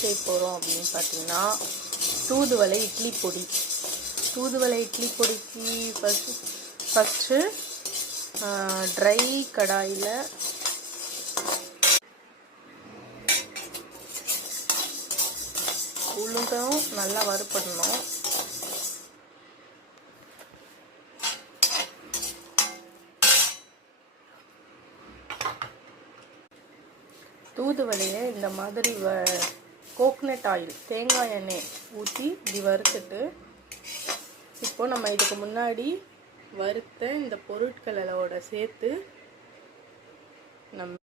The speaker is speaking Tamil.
செய்ய போகிறோம் அப்படின்னு பார்த்தீங்கன்னா, தூதுவளை இட்லி பொடி. தூதுவளை இட்லி பொடிக்கு ஃபஸ்ட்டு ட்ரை கடாயில் உளுந்தும் நல்லா வறுப்படணும். தூதுவளையை இந்த மாதிரி கோகனட் ஆயில், தேங்காய் எண்ணெய் ஊற்றி இப்படி வறுத்துட்டு, இப்போ நம்ம இதுக்கு முன்னாடி வறுத்த இந்த பொருட்களோட சேர்த்து நம்ம